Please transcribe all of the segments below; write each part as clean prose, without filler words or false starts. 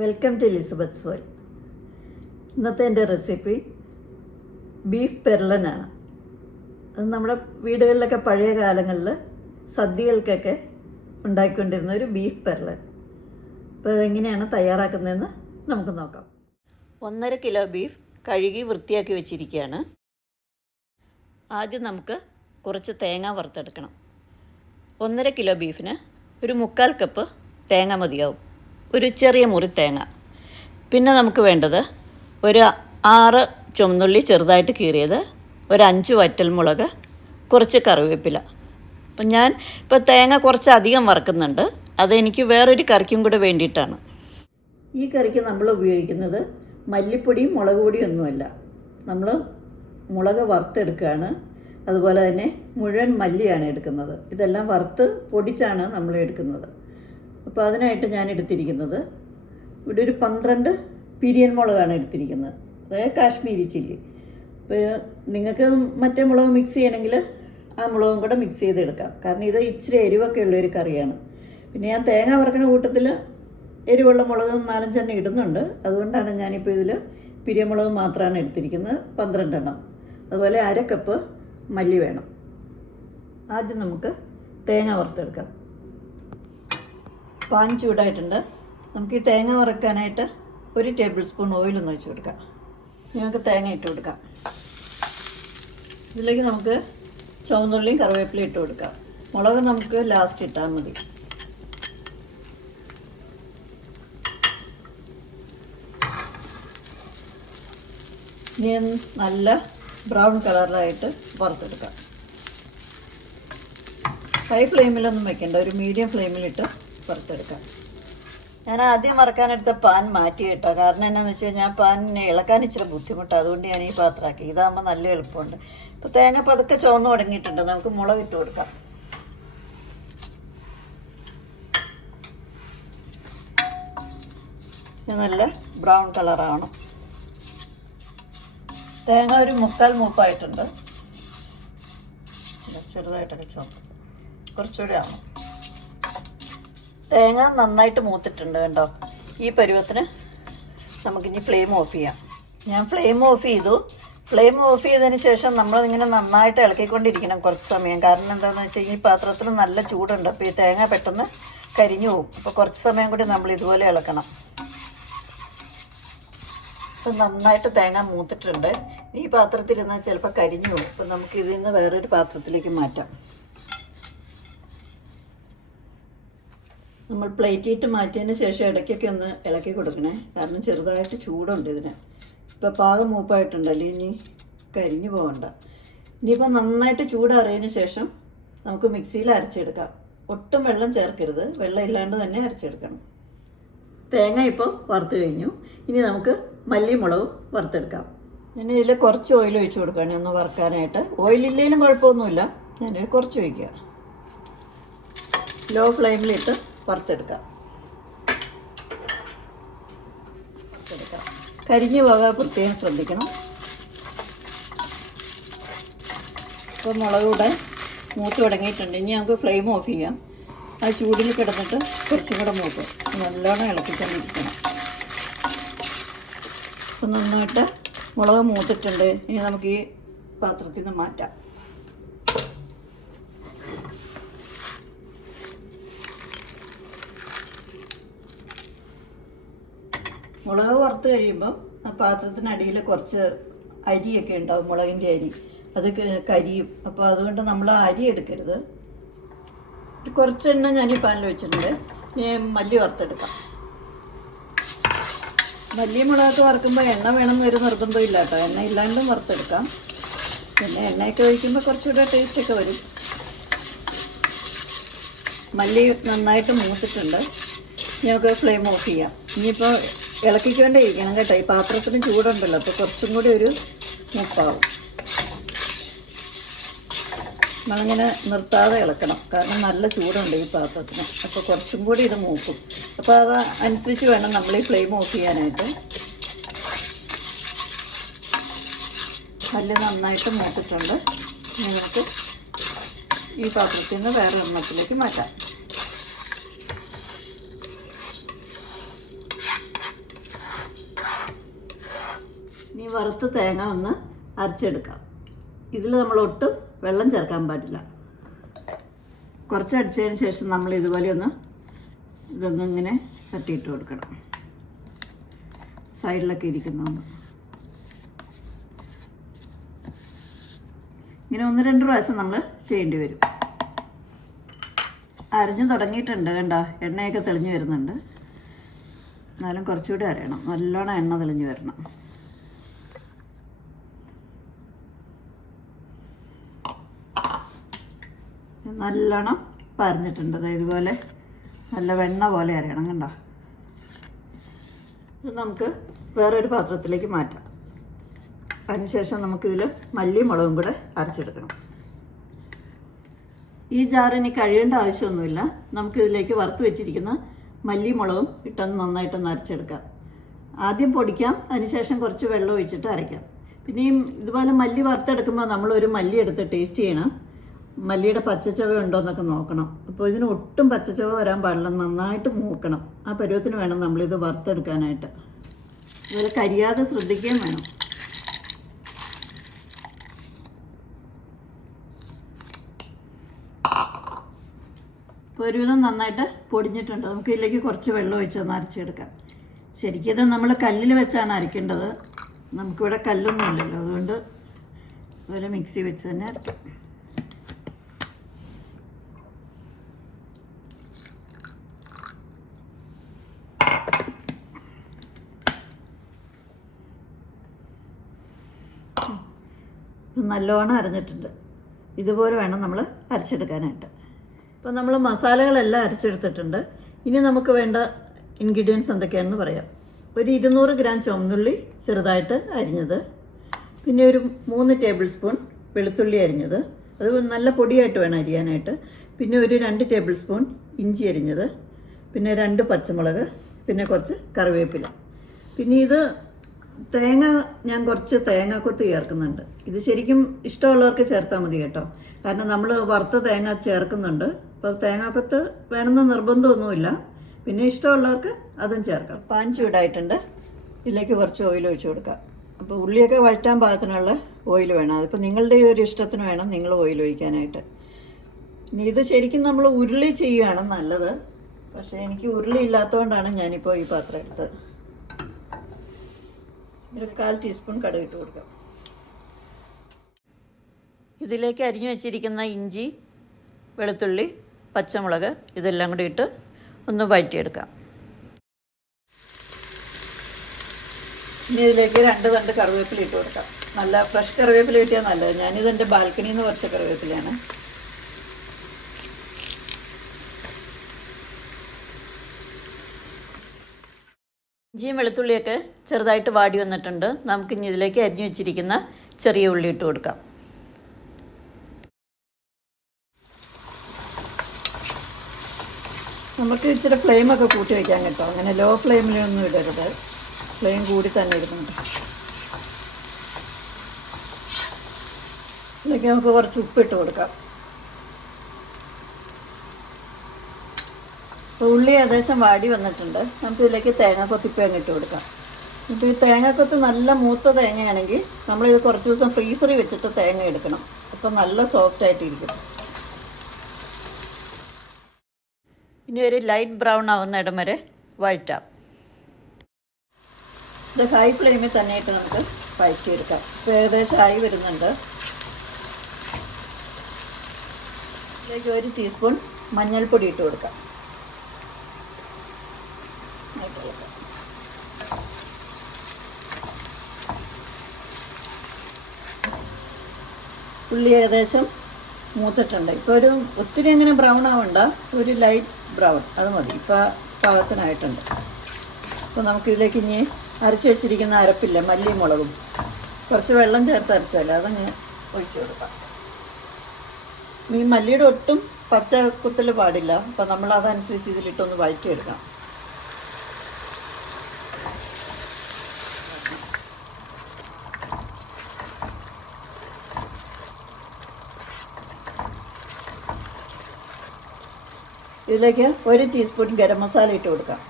Welcome to ലിസബത്ത്സ് world. ഇന്നത്തെ എൻ്റെ recipe beef പെരളനാണ്. അത് നമ്മുടെ വീടുകളിലൊക്കെ പഴയ കാലങ്ങളിൽ സദ്യകൾക്കൊക്കെ ഉണ്ടാക്കിക്കൊണ്ടിരുന്ന ഒരു ബീഫ് പെരളൻ. അപ്പോൾ അതെങ്ങനെയാണ് തയ്യാറാക്കുന്നതെന്ന് നമുക്ക് നോക്കാം. 1.5 കിലോ ബീഫ് കഴുകി വൃത്തിയാക്കി വെച്ചിരിക്കുകയാണ്. ആദ്യം നമുക്ക് കുറച്ച് തേങ്ങ വറുത്തെടുക്കണം. 1.5 കിലോ ബീഫിന് ഒരു 1/4 കപ്പ് തേങ്ങ മതിയാവും, ഒരു ചെറിയ മുറി തേങ്ങ. പിന്നെ നമുക്ക് വേണ്ടത് ഒരു 6 ചുവന്നുള്ളി ചെറുതായിട്ട് കീറിയത്, ഒരു 5 വറ്റൽമുളക്, കുറച്ച് കറിവേപ്പില. അപ്പം ഞാൻ ഇപ്പോൾ തേങ്ങ കുറച്ച് അധികം വറുക്കുന്നുണ്ട്, അതെനിക്ക് വേറൊരു കറിക്കും കൂടെ വേണ്ടിയിട്ടാണ്. ഈ കറിക്ക് നമ്മൾ ഉപയോഗിക്കുന്നത് മല്ലിപ്പൊടിയും മുളക് പൊടിയും ഒന്നുമല്ല. നമ്മൾ മുളക് വറുത്തെടുക്കുകയാണ്, അതുപോലെ തന്നെ മുഴുവൻ മല്ലിയാണ് എടുക്കുന്നത്. ഇതെല്ലാം വറുത്ത് പൊടിച്ചാണ് നമ്മൾ എടുക്കുന്നത്. അപ്പോൾ അതിനായിട്ട് ഞാൻ എടുത്തിരിക്കുന്നത് ഇവിടെ ഒരു 12 പിരിയൻ മുളകാണ് എടുത്തിരിക്കുന്നത്, അതായത് കാശ്മീരി ചില്ലി. അപ്പോൾ നിങ്ങൾക്ക് മറ്റേ മുളക് മിക്സ് ചെയ്യണമെങ്കിൽ ആ മുളകും കൂടെ മിക്സ് ചെയ്തെടുക്കാം, കാരണം ഇത് ഇച്ചിരി എരിവൊക്കെ ഉള്ളൊരു കറിയാണ്. പിന്നെ ഞാൻ തേങ്ങ വറുക്കുന്ന കൂട്ടത്തിൽ എരിവുള്ള മുളക് 4-5 ഇടുന്നുണ്ട്, അതുകൊണ്ടാണ് ഞാനിപ്പോൾ ഇതിൽ പിരിയൻ മുളക് മാത്രമാണ് എടുത്തിരിക്കുന്നത്, 12 എണ്ണം. അതുപോലെ 1/2 കപ്പ് മല്ലി വേണം. ആദ്യം നമുക്ക് തേങ്ങ വറുത്തെടുക്കാം. പാൻ ചൂടായിട്ടുണ്ട്. നമുക്ക് ഈ തേങ്ങ വറുക്കാനായിട്ട് 1 ടേബിൾ സ്പൂൺ ഓയിലൊന്ന് വെച്ച് കൊടുക്കാം. നമുക്ക് തേങ്ങ ഇട്ട് കൊടുക്കാം. ഇതിലേക്ക് നമുക്ക് ചുവന്നുള്ളിയും കറിവേപ്പിലയും ഇട്ട് കൊടുക്കാം. മുളക് നമുക്ക് ലാസ്റ്റ് ഇട്ടാൽ മതി. ഇനി നല്ല ബ്രൗൺ കളറിലായിട്ട് വറുത്തെടുക്കാം. ഹൈ ഫ്ലെയിമിലൊന്നും വെക്കേണ്ട, ഒരു മീഡിയം ഫ്ലെയിമിലിട്ട് വറുത്തെടുക്കാം. ഞാൻ ആദ്യം വറുക്കാനെടുത്ത പാൻ മാറ്റി കേട്ടോ, കാരണം എന്നാന്ന് വെച്ച് കഴിഞ്ഞാൽ പാനിനെ ഇളക്കാൻ ഇച്ചിരി ബുദ്ധിമുട്ടാണ്, അതുകൊണ്ട് ഞാൻ ഈ പാത്രമാക്കി. ഇതാകുമ്പോൾ നല്ല എളുപ്പമുണ്ട്. ഇപ്പോൾ തേങ്ങ പതുക്കെ ചുവന്ന് തുടങ്ങിയിട്ടുണ്ട്, നമുക്ക് മുളക് ഇട്ട് കൊടുക്കാം. ഇത് നല്ല ബ്രൗൺ കളറാവണം. തേങ്ങ ഒരു 1/4 മൂപ്പായിട്ടുണ്ട്. ചെറുതായിട്ടൊക്കെ ചുവപ്പ് കുറച്ചുകൂടി ആവണം. തേങ്ങ നന്നായിട്ട് മൂത്തിട്ടുണ്ട് കണ്ടോ. ഈ പരുവത്തിന് നമുക്കിനി ഫ്ലെയിം ഓഫ് ചെയ്യാം. ഞാൻ ഫ്ലെയിം ഓഫ് ചെയ്തു. ഫ്ലെയിം ഓഫ് ചെയ്തതിന് ശേഷം നമ്മളിങ്ങനെ നന്നായിട്ട് ഇളക്കിക്കൊണ്ടിരിക്കണം കുറച്ച് സമയം. കാരണം എന്താണെന്ന് വെച്ചാൽ ഈ പാത്രത്തിൽ നല്ല ചൂടുണ്ട്, അപ്പോൾ ഈ തേങ്ങ പെട്ടെന്ന് കരിഞ്ഞു പോകും. അപ്പോൾ കുറച്ച് സമയം കൂടി നമ്മൾ ഇതുപോലെ ഇളക്കണം. അപ്പം നന്നായിട്ട് തേങ്ങ മൂത്തിട്ടുണ്ട്. ഈ പാത്രത്തിലിരുന്നാൽ ചിലപ്പോൾ കരിഞ്ഞു പോകും. അപ്പം നമുക്ക് ഇതിൽ നിന്ന് വേറൊരു പാത്രത്തിലേക്ക് മാറ്റാം. നമ്മൾ പ്ലേറ്റിട്ട് മാറ്റിയതിന് ശേഷം ഇടയ്ക്കൊക്കെ ഒന്ന് ഇളക്കി കൊടുക്കണേ, കാരണം ചെറുതായിട്ട് ചൂടുണ്ട് ഇതിന്. ഇപ്പോൾ പാകം മൂപ്പായിട്ടുണ്ടല്ലോ, ഇനി കരിഞ്ഞു പോകണ്ട. ഇനിയിപ്പോൾ നന്നായിട്ട് ചൂടാറിയതിന് ശേഷം നമുക്ക് മിക്സിയിൽ അരച്ചെടുക്കാം. ഒട്ടും വെള്ളം ചേർക്കരുത്, വെള്ളം ഇല്ലാണ്ട് തന്നെ അരച്ചെടുക്കണം. തേങ്ങ ഇപ്പോൾ വറുത്ത് കഴിഞ്ഞു. ഇനി നമുക്ക് മല്ലിയും മുളകും വറുത്തെടുക്കാം. ഇനി ഇതിൽ കുറച്ച് ഓയിൽ ഒഴിച്ച് കൊടുക്കുകയാണ് ഒന്ന് വറുക്കാനായിട്ട്. ഓയിലില്ലെങ്കിലും കുഴപ്പമൊന്നുമില്ല, ഞാനൊരു കുറച്ച് ഒഴിക്കുക. ലോ ഫ്ലെയിമിലിട്ട് വറുത്തെടുക്കാം. കരിഞ്ഞു പോകാൻ പ്രത്യേകം ശ്രദ്ധിക്കണം. ഇപ്പോൾ മുളക് കൂടെ മൂത്ത് തുടങ്ങിയിട്ടുണ്ട്. ഇനി നമുക്ക് ഫ്ലെയിം ഓഫ് ചെയ്യാം. ആ ചൂടിൽ കിടന്നിട്ട് കുറച്ചും കൂടെ മൂത്ത് നല്ലോണം ഇളക്കിക്കൊണ്ടിരിക്കണം. അപ്പം നന്നായിട്ട് മുളക് മൂത്തിട്ടുണ്ട്. ഇനി നമുക്ക് ഈ പാത്രത്തിൽ നിന്ന് മാറ്റാം. മുളക് വറുത്ത് കഴിയുമ്പം ആ പാത്രത്തിനടിയിൽ കുറച്ച് അരിയൊക്കെ ഉണ്ടാവും, മുളകിൻ്റെ അരി, അത് കരിയും. അപ്പോൾ അതുകൊണ്ട് നമ്മൾ ആ അരി എടുക്കരുത്. കുറച്ചെണ്ണ ഞാൻ ഈ പാനിൽ വെച്ചിട്ടുണ്ട്. മല്ലി വറുത്തെടുക്കാം. മല്ലി മുളകൊക്കെ വറുക്കുമ്പോൾ എണ്ണ വേണമെന്ന് ഒരു നിർബന്ധമില്ല കേട്ടോ, എണ്ണ ഇല്ലാണ്ടും വറുത്തെടുക്കാം. പിന്നെ എണ്ണയൊക്കെ ഒഴിക്കുമ്പോൾ കുറച്ചുകൂടെ ടേസ്റ്റൊക്കെ വരും. മല്ലി നന്നായിട്ട് മൂത്തിട്ടുണ്ട്. നമുക്ക് ഫ്ലെയിം ഓഫ് ചെയ്യാം. ഇനിയിപ്പോൾ ഇളക്കിക്കൊണ്ടേ ഇരിക്കണം കേട്ടോ, ഈ പാത്രത്തിന് ചൂടുണ്ടല്ലോ, അപ്പോൾ കുറച്ചും കൂടി ഒരു മൂപ്പാവും. നമ്മളിങ്ങനെ നിർത്താതെ ഇളക്കണം, കാരണം നല്ല ചൂടുണ്ട് ഈ പാത്രത്തിന്. അപ്പോൾ കുറച്ചും കൂടി ഇത് മൂക്കും. അപ്പോൾ അത് അനുസരിച്ച് വേണം നമ്മൾ ഈ ഫ്ലെയിം ഓഫ് ചെയ്യാനായിട്ട്. നല്ല നന്നായിട്ട് മൂത്തിട്ടുണ്ട്. ഇനി നമുക്ക് ഈ പാത്രത്തിൽ നിന്ന് വേറെ ഒരെണ്ണത്തിലേക്ക് മാറ്റാം. ഇനി വറുത്ത് തേങ്ങ ഒന്ന് അരച്ചെടുക്കാം. ഇതിൽ നമ്മൾ ഒട്ടും വെള്ളം ചേർക്കാൻ പാടില്ല. കുറച്ച് അടിച്ചതിന് ശേഷം നമ്മൾ ഇതുപോലെ ഇതൊന്നും ഇങ്ങനെ തട്ടിയിട്ട് കൊടുക്കണം, സൈഡിലൊക്കെ ഇരിക്കുന്നതുകൊണ്ട്. ഇങ്ങനെ 1-2 പ്രാവശ്യം നമ്മൾ ചെയ്യേണ്ടി വരും. അരഞ്ഞു തുടങ്ങിയിട്ടുണ്ട്, കണ്ടോ, എണ്ണയൊക്കെ തെളിഞ്ഞ് വരുന്നുണ്ട്. എന്നാലും കുറച്ചുകൂടി അരയണം, നല്ലോണം എണ്ണ തെളിഞ്ഞ് വരണം. നല്ലോണം പറഞ്ഞിട്ടുണ്ട്. ഇതുപോലെ നല്ല വെണ്ണ പോലെ അരയണം, കണ്ടോ. ഇത് നമുക്ക് വേറൊരു പാത്രത്തിലേക്ക് മാറ്റാം. അതിനുശേഷം നമുക്കിതിൽ മല്ലിയും മുളകും കൂടെ അരച്ചെടുക്കണം. ഈ ജാറിന് കഴിയേണ്ട ആവശ്യമൊന്നുമില്ല. നമുക്കിതിലേക്ക് വറുത്ത് വെച്ചിരിക്കുന്ന മല്ലിയും മുളകും ഇട്ടൊന്ന് നന്നായിട്ടൊന്ന് അരച്ചെടുക്കാം. ആദ്യം പൊടിക്കാം, അതിനുശേഷം കുറച്ച് വെള്ളം ഒഴിച്ചിട്ട് അരയ്ക്കാം. പിന്നെയും ഇതുപോലെ മല്ലി വറുത്തെടുക്കുമ്പോൾ നമ്മളൊരു മല്ലി എടുത്ത് ടേസ്റ്റ് ചെയ്യണം. മല്ലിയുടെ പച്ചച്ചവ ഉണ്ടോ എന്നൊക്കെ നോക്കണം. അപ്പോൾ ഇതിന് ഒട്ടും പച്ചച്ചവ വരാൻ പാടില്ല, നന്നായിട്ട് മൂക്കണം. ആ പരുവത്തിന് വേണം നമ്മളിത് വറുത്തെടുക്കാനായിട്ട്. അതുപോലെ കരിയാതെ ശ്രദ്ധിക്കുകയും വേണം. ഇപ്പോൾ ഒരുവിധം നന്നായിട്ട് പൊടിഞ്ഞിട്ടുണ്ട്. നമുക്ക് ഇതിലേക്ക് കുറച്ച് വെള്ളം ഒഴിച്ചൊന്ന് അരച്ചെടുക്കാം. ശരിക്കും ഇത് നമ്മൾ കല്ലിൽ വെച്ചാണ് അരയ്ക്കേണ്ടത്. നമുക്കിവിടെ കല്ലൊന്നും ഇല്ലല്ലോ, അതുകൊണ്ട് അതുപോലെ മിക്സി വെച്ച് തന്നെ അരയ്ക്കാം. നല്ലോണം അരഞ്ഞിട്ടുണ്ട്. ഇതുപോലെ വേണം നമ്മൾ അരച്ചെടുക്കാനായിട്ട്. ഇപ്പോൾ നമ്മൾ മസാലകളെല്ലാം അരച്ചെടുത്തിട്ടുണ്ട്. ഇനി നമുക്ക് വേണ്ട ഇൻഗ്രീഡിയൻസ് എന്തൊക്കെയാണെന്ന് പറയാം. ഒരു 200 ഗ്രാം ചുവന്നുള്ളി ചെറുതായിട്ട് അരിഞ്ഞത്, പിന്നെ ഒരു 3 ടേബിൾ സ്പൂൺ വെളുത്തുള്ളി അരിഞ്ഞത്, അത് നല്ല പൊടിയായിട്ട് വേണം അരിയാനായിട്ട്. പിന്നെ ഒരു 2 ടേബിൾ സ്പൂൺ ഇഞ്ചി അരിഞ്ഞത്, പിന്നെ 2 പച്ചമുളക്, പിന്നെ കുറച്ച് കറിവേപ്പില. പിന്നെ ഇത് തേങ്ങ, ഞാൻ കുറച്ച് തേങ്ങാക്കൊത്ത് ചേർക്കുന്നുണ്ട്. ഇത് ശരിക്കും ഇഷ്ടമുള്ളവർക്ക് ചേർത്താൽ മതി കേട്ടോ, കാരണം നമ്മൾ വറുത്ത തേങ്ങ ചേർക്കുന്നുണ്ട്. അപ്പോൾ തേങ്ങാക്കൊത്ത് വേണമെന്ന് നിർബന്ധമൊന്നുമില്ല. പിന്നെ ഇഷ്ടമുള്ളവർക്ക് അതും ചേർക്കാം. പാൻ ചൂടായിട്ടുണ്ട്, ഇതിലേക്ക് കുറച്ച് ഓയിൽ ഒഴിച്ച് കൊടുക്കാം. അപ്പോൾ ഉള്ളിയൊക്കെ വഴറ്റാൻ പാകത്തിനുള്ള ഓയിൽ വേണം. അതിപ്പോൾ നിങ്ങളുടെ ഒരു ഇഷ്ടത്തിന് വേണം നിങ്ങൾ ഓയിൽ ഒഴിക്കാനായിട്ട്. ഇനി ഇത് ശരിക്കും നമ്മൾ ഉരുളി ചെയ്യുകയാണ് നല്ലത്, പക്ഷേ എനിക്ക് ഉരുളി ഇല്ലാത്തതുകൊണ്ടാണ് ഞാനിപ്പോൾ ഈ പാത്രം എടുത്തത്. ഒരു 1/4 ടീസ്പൂൺ കടുക് ഇട്ട് കൊടുക്കാം. ഇതിലേക്ക് അരിഞ്ഞു വെച്ചിരിക്കുന്ന ഇഞ്ചി, വെളുത്തുള്ളി, പച്ചമുളക് ഇതെല്ലാം കൂടി ഇട്ട് ഒന്ന് വഴറ്റിയെടുക്കാം. ഇനി ഇതിലേക്ക് 2 തണ്ട് കറിവേപ്പില ഇട്ട് കൊടുക്കാം. നല്ല ഫ്രഷ് കറിവേപ്പില കിട്ടിയാൽ നല്ലത്. ഞാനിതെൻ്റെ ബാൽക്കണിയിൽ നിന്ന് കുറച്ച് കറിവേപ്പിലയാണ്. ഇഞ്ചിയും വെളുത്തുള്ളിയൊക്കെ ചെറുതായിട്ട് വാടി വന്നിട്ടുണ്ട്. നമുക്കിനി ഇതിലേക്ക് അരിഞ്ഞു വെച്ചിരിക്കുന്ന ചെറിയ ഉള്ളി ഇട്ട് കൊടുക്കാം. നമുക്ക് ഇച്ചിരി ഫ്ലെയിമൊക്കെ കൂട്ടി വയ്ക്കാൻ കേട്ടോ, അങ്ങനെ ലോ ഫ്ലെയിമിലൊന്നും ഇടരുത്, ഫ്ലെയിം കൂടി തന്നെ ഇടുന്നുണ്ട്. ഇതിലേക്ക് നമുക്ക് കുറച്ച് ഉപ്പിട്ട് കൊടുക്കാം. ഉള്ളി ഏകദേശം വാടി വന്നിട്ടുണ്ട്. നമുക്ക് ഇതിലേക്ക് തേങ്ങാക്കൊത്ത് ഇപ്പം അങ്ങ് ഇട്ട് കൊടുക്കാം. എന്നിട്ട് ഈ തേങ്ങാക്കൊത്ത് നല്ല മൂത്ത തേങ്ങയാണെങ്കിൽ നമ്മളിത് കുറച്ച് ദിവസം ഫ്രീസറിൽ വെച്ചിട്ട് തേങ്ങ എടുക്കണം. അപ്പോൾ നല്ല സോഫ്റ്റായിട്ടിരിക്കും. ഇനി ഒരു ലൈറ്റ് ബ്രൗൺ ആവുന്ന ഇടം വരെ വഴറ്റാം. ഇത് ഹൈ ഫ്ലെയിമിൽ തന്നെ ഇട്ട് നമുക്ക് വഴറ്റിയെടുക്കാം. ഇപ്പോൾ ഏകദേശം ആയി വരുന്നുണ്ട്. ഇതിലേക്ക് 1 ടീസ്പൂൺ മഞ്ഞൾപ്പൊടി ഇട്ട് കൊടുക്കാം. ഉള്ളി ഏകദേശം മൂത്തിട്ടുണ്ട്. ഇപ്പോൾ ഒരു ഒത്തിരി അങ്ങനെ ബ്രൗൺ ആവണ്ട, ഒരു ലൈറ്റ് ബ്രൗൺ അത് മതി. ഇപ്പോൾ പാകത്തിനായിട്ടുണ്ട്. അപ്പോൾ നമുക്കിതിലേക്ക് ഇനി അരച്ച് വെച്ചിരിക്കുന്ന അരപ്പില്ല, മല്ലിയും മുളകും, കുറച്ച് വെള്ളം ചേർത്ത് അരച്ചാൽ അതങ്ങ് ഒഴിച്ചു കൊടുക്കാം. ഈ മല്ലിയുടെ ഒട്ടും പച്ച കുത്തൽ പാടില്ല. അപ്പോൾ നമ്മൾ അതനുസരിച്ച് ഇതിലിട്ടൊന്ന് വഴറ്റിയെടുക്കാം. ഇതിലേക്ക് 1 ടീസ്പൂൺ ഗരം മസാല ഇട്ട് കൊടുക്കാം.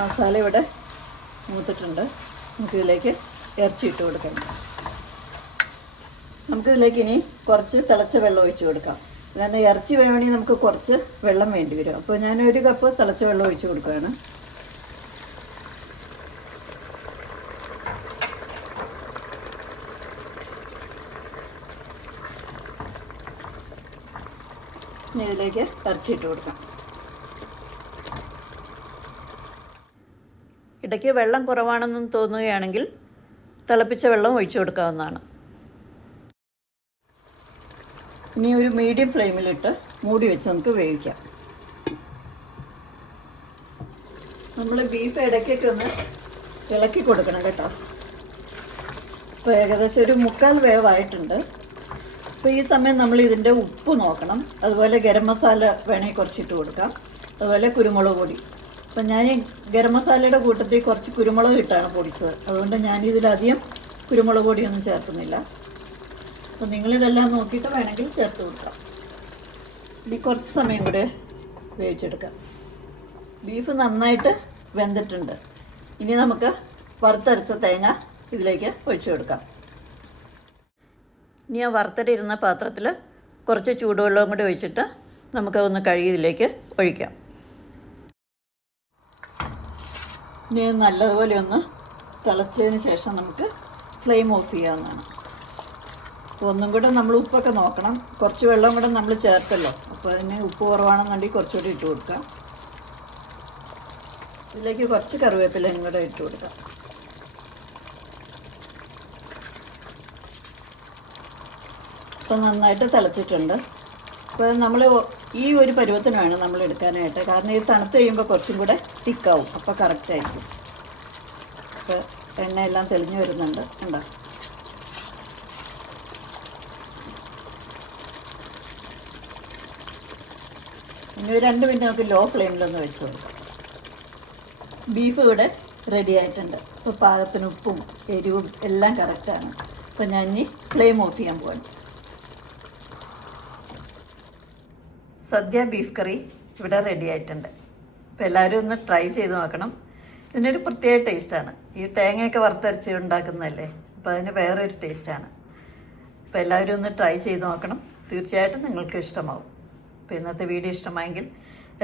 മസാല ഇവിടെ മൂത്തിട്ടുണ്ട്. നമുക്കിതിലേക്ക് ഇറച്ചി ഇട്ട് കൊടുക്കാം. നമുക്കിതിലേക്ക് ഇനി കുറച്ച് തിളച്ച വെള്ളം ഒഴിച്ച് കൊടുക്കാം. കാരണം ഇറച്ചി വേണമെങ്കിൽ നമുക്ക് കുറച്ച് വെള്ളം വേണ്ടി വരും. അപ്പോൾ ഞാൻ 1 കപ്പ് തിളച്ച വെള്ളം ഒഴിച്ച് കൊടുക്കുകയാണ്. ഇനി ഇതിലേക്ക് ഇറച്ചി ഇട്ട് കൊടുക്കാം. ഇടയ്ക്ക് വെള്ളം കുറവാണെന്ന് തോന്നുകയാണെങ്കിൽ തിളപ്പിച്ച വെള്ളം ഒഴിച്ചു കൊടുക്കാവുന്നതാണ്. ഇനി ഒരു മീഡിയം ഫ്ലെയിമിലിട്ട് മൂടി വെച്ച് നമുക്ക് വേവിക്കാം. നമ്മൾ ബീഫ് ഇടയ്ക്കൊക്കെ ഒന്ന് ഇളക്കി കൊടുക്കണം കേട്ടോ. ഇപ്പോൾ ഏകദേശം ഒരു 3/4 വേവായിട്ടുണ്ട്. അപ്പോൾ ഈ സമയം നമ്മൾ ഇതിൻ്റെ ഉപ്പ് നോക്കണം. അതുപോലെ ഗരം മസാല വേണമെങ്കിൽ കുറച്ചിട്ട് കൊടുക്കാം. അതുപോലെ കുരുമുളക് പൊടി. അപ്പം ഞാൻ ഗരം മസാലയുടെ കൂട്ടത്തിൽ കുറച്ച് കുരുമുളക് ഇട്ടാണ് പൊടിച്ചത്. അതുകൊണ്ട് ഞാനിതിലധികം കുരുമുളക് പൊടിയൊന്നും ചേർക്കുന്നില്ല. അപ്പോൾ നിങ്ങളിതെല്ലാം നോക്കിയിട്ട് വേണമെങ്കിൽ ചേർത്ത് കൊടുക്കാം. ഇനി കുറച്ച് സമയം കൂടെ വേവിച്ചെടുക്കാം. ബീഫ് നന്നായിട്ട് വെന്തിട്ടുണ്ട്. ഇനി നമുക്ക് വറുത്തരച്ച തേങ്ങ ഇതിലേക്ക് ഒഴിച്ചു കൊടുക്കാം. ഇനി ആ വറുത്തരിരുന്ന പാത്രത്തിൽ കുറച്ച് ചൂടുവെള്ളവും കൂടി ഒഴിച്ചിട്ട് നമുക്കതൊന്ന് കഴുകി ഇതിലേക്ക് ഒഴിക്കാം. ഇനി നല്ലതുപോലെ ഒന്ന് തിളച്ചതിന് ശേഷം നമുക്ക് ഫ്ലെയിം ഓഫ് ചെയ്യാവുന്നതാണ്. ഒന്നും കൂടെ നമ്മൾ ഉപ്പൊക്കെ നോക്കണം. കുറച്ച് വെള്ളം കൂടെ നമ്മൾ ചേർത്തല്ലോ. അപ്പോൾ അതിന് ഉപ്പ് കുറവാണെന്നുണ്ടെങ്കിൽ കുറച്ചുകൂടി ഇട്ട് കൊടുക്കാം. ഇതിലേക്ക് കുറച്ച് കറിവേപ്പിലയും കൂടെ ഇട്ട് കൊടുക്കാം. അപ്പോൾ നന്നായിട്ട് തിളച്ചിട്ടുണ്ട്. അപ്പോൾ നമ്മൾ ഈ ഒരു പരുവത്തിനാണ് നമ്മൾ എടുക്കാനായിട്ട്. കാരണം ഇത് തണുത്ത് കഴിയുമ്പോൾ കുറച്ചും കൂടെ തിക്കാവും. അപ്പോൾ കറക്റ്റായിരിക്കും. അപ്പോൾ എണ്ണയെല്ലാം തെളിഞ്ഞ് വരുന്നുണ്ട്. കണ്ടോ? ഇനി ഒരു 2 മിനിറ്റ് നമുക്ക് ലോ ഫ്ലെയിമിലൊന്ന് വെച്ച് കൊടുക്കാം. ബീഫ് ഇവിടെ റെഡി ആയിട്ടുണ്ട്. അപ്പോൾ പാകത്തിന് ഉപ്പും എരിവും എല്ലാം കറക്റ്റാണ്. അപ്പോൾ ഞാൻ ഇനി ഫ്ലെയിം ഓഫ് ചെയ്യാൻ പോവാണ്. സദ്യ ബീഫ് കറി ഇവിടെ റെഡി ആയിട്ടുണ്ട്. അപ്പോൾ എല്ലാവരും ഒന്ന് ട്രൈ ചെയ്ത് നോക്കണം. ഇതിനൊരു പ്രത്യേക ടേസ്റ്റാണ്. ഈ തേങ്ങയൊക്കെ വറുത്തരച്ച് ഉണ്ടാക്കുന്നതല്ലേ. അപ്പോൾ അതിന് വേറൊരു ടേസ്റ്റാണ്. അപ്പോൾ എല്ലാവരും ഒന്ന് ട്രൈ ചെയ്ത് നോക്കണം. തീർച്ചയായിട്ടും നിങ്ങൾക്ക് ഇഷ്ടമാവും. അപ്പോൾ ഇന്നത്തെ വീഡിയോ ഇഷ്ടമായെങ്കിൽ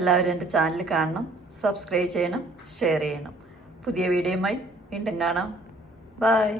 എല്ലാവരും എൻ്റെ ചാനൽ കാണണം, സബ്സ്ക്രൈബ് ചെയ്യണം, ഷെയർ ചെയ്യണം. പുതിയ വീഡിയോയുമായി വീണ്ടും കാണാം. ബൈ.